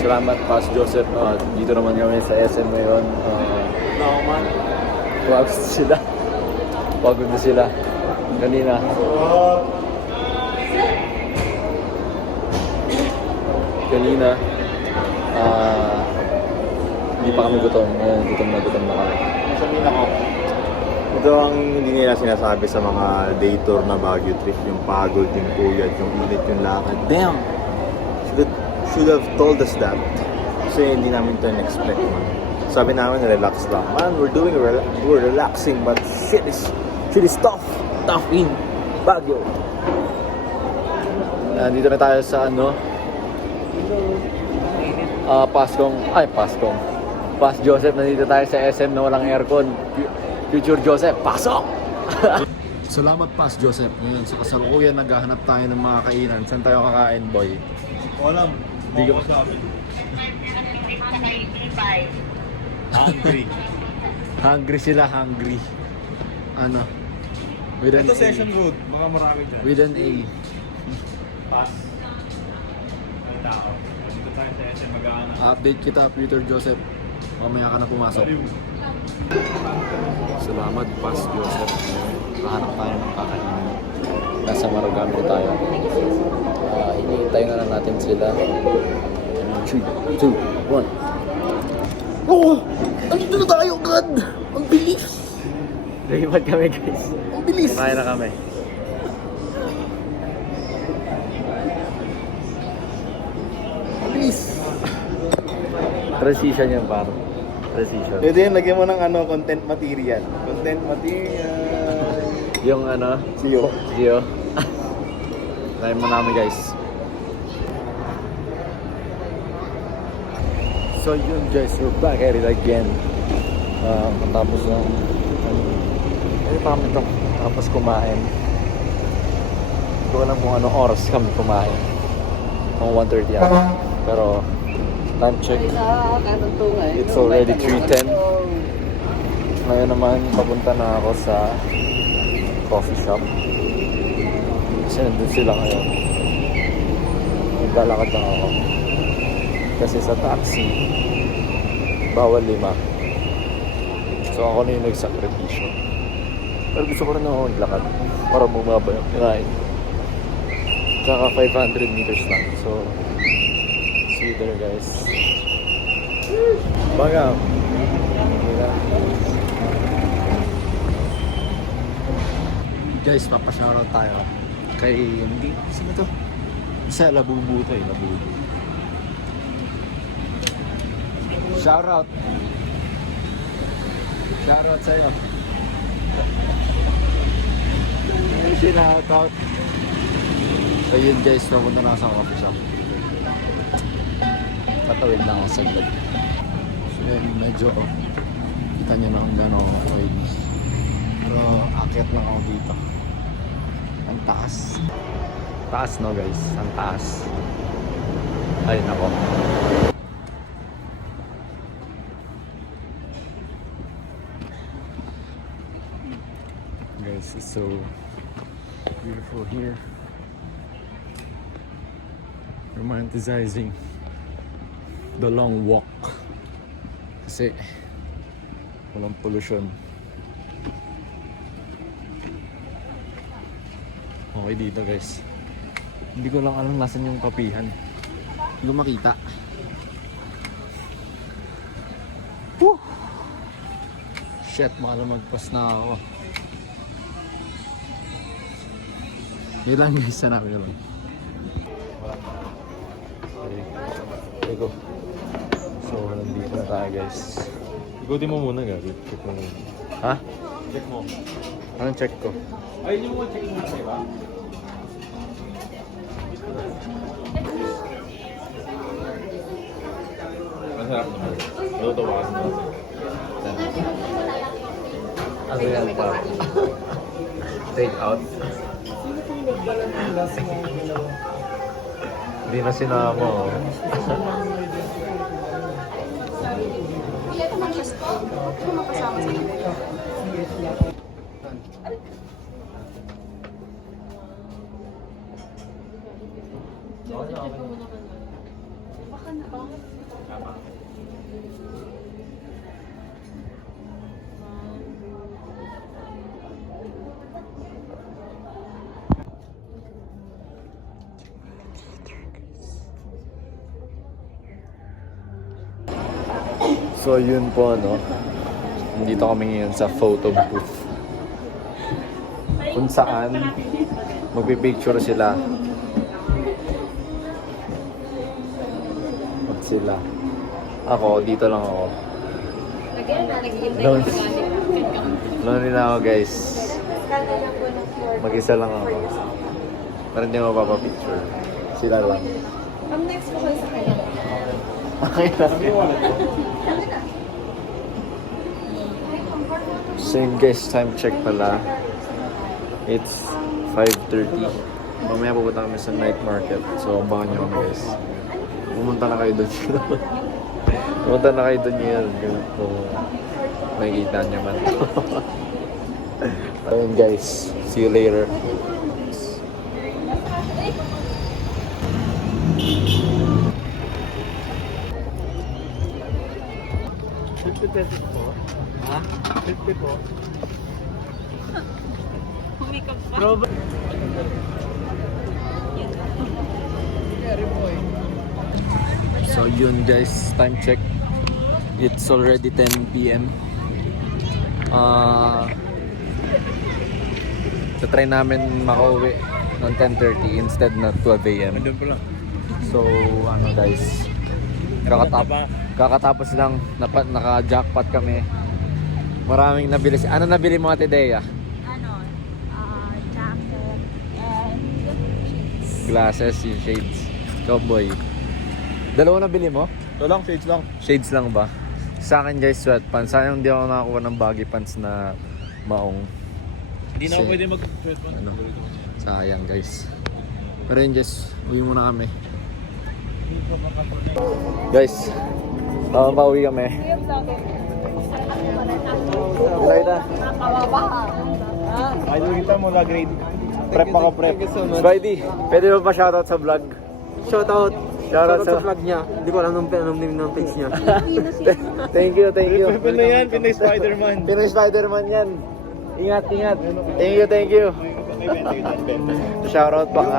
Salamat, Pas Joseph. Dito naman kami sa SM ngayon. Naman. Pagod sila. Pagod na sila. Kanina. Hindi pa kami gutom. Ngayon, gutom na kami. Sabihin ako. Ito ang hindi nila sinasabi sa mga day tour na Baguio trip. Yung pagod, yung puyat, yung init, yung lakad. Damn! Should have told us that. Kasi hindi namin ito in-expect, man. Sabi namin, relax lang. Man, we're relaxing, but shit is tough. Tough in Baguio. Nandito na tayo sa Pas Joseph, nandito tayo sa SM na walang aircon. Future Joseph, pasok! Salamat, Pas Joseph. Ngayon, sa kasalukuyan, naghahanap tayo ng mga kainan. Saan tayo kakain, boy? Walang. Hindi ko Hungry. Hungry sila, hungry. With an Ito A. session road. Baka marami dyan. With an A. Pass. Ang tao. Dito tayo sa SM mag-aanap. Update kita, Peter Joseph. Mamaya ka na pumasok. Salamat, Pas Joseph. Kahanap tayo ng kakainin. Nasa Marugame tayo. Hinihintay na lang natin sila. 3, 2, 1. Oh! Andito na tayo, God! Ang bilis! Lipad kami, guys. Ang bilis! Kaya na kami. Ang bilis! Transition yan, paro. Transition. Pwede yun, lagyan mo ng content material. Content material. Yung Siyo. Gio. Try mo namin, guys. So yun, guys, we're back at it again. Tapos tapos kumain. Hindi ko alam kung anong oras kami kumain. Kung 1:30 ako. Pero time check, it's already 3:10. Ngayon naman, papunta na ako sa coffee shop. Kasi nandun sila ngayon. Naglalakad lang ako. Kasi sa taxi, bawal 5. So ako na yung nagsakripisyo. Pero gusto ko rin ako maglakad para bumaba yung kinain. Tsaka 500 meters lang. So, see you there, guys. Baga. Guys, papashoutout tayo kay sino to? Sa Labubu to, Labubu. Shoutout sa'yo. Shoutout. So yun, guys, napunta na ako sa coffee shop. Tatawid lang ako saglit. So yun, medyo kita nyo na kung gano'n ako kawid. Pero akyat lang ako dito. Ang taas. Taas, no, guys? Ang taas. Ay, nako. Guys, it's so beautiful here. Romanticizing the long walk kasi walang pollution. Okay dito, guys. Hindi ko lang alam nasan yung kapihan. Hindi ko makita. Woo! Shit, makalumagpas na ako. Yun lang, guys, sana namin naman. Okay, go. So, nandito na tayo, guys. Ikutin mo muna, Gary. Check mo muna. Ha? Check mo. Anong check ko? Ay, yung check mo na, diba? Masarap naman. Luto ba kasi naman? Ano yan pa? Take out? Hindi na sinama, oh. So yun po ano, dito kami ngayon sa photo booth kung saan magpipicture sila at sila. Ako, dito lang ako. Lonely na ako guys. Mag-isa lang ako. Pero hindi ako mapapapicture. Sila lang. Ang next mo kayo sa kanya. Okay na. Same guys, time check pala. It's 5:30. Mamaya pupunta kami sa night market. So, abangan nyo kami guys. Pumunta na kayo doon. Pumunta na kayo doon yun. Kung makikita nyo man. Ayun guys, see you later. Humikap pa. So yun guys, time check. It's already 10 p.m. Try namin makauwi ng 10:30 instead na 12 a.m. So ano guys, kakatapos lang, naka-jackpot kami. Maraming nabili. Ano nabili mo Ate Dea? Jacket and Glasses, yung shades. Cowboy. Dalawa nabili mo? Ito lang, shades lang. Shades lang ba? Sa akin guys, sweatpants. Sayang hindi ako nakakuha ng baggy pants na maong. Hindi na ako Kasi- pwede mag-sweatpants. Ano? Sayang guys. Pero yun guys, uwi muna kami. Guys, pauwi kami. yung vlogger. Right na. Idol kita mula grade. Prep ako, prep. Spidey, pwede mo pa shoutout sa vlog? Shoutout. Shoutout Shoutout sa vlog niya. Hindi ko alam nung name ng page niya. Thank you, thank you. Pinoy yan, Pinoy Spider-Man. Pinoy Spider-Man yan. Ingat, ingat. Thank you, thank you. Shoutout pa ka.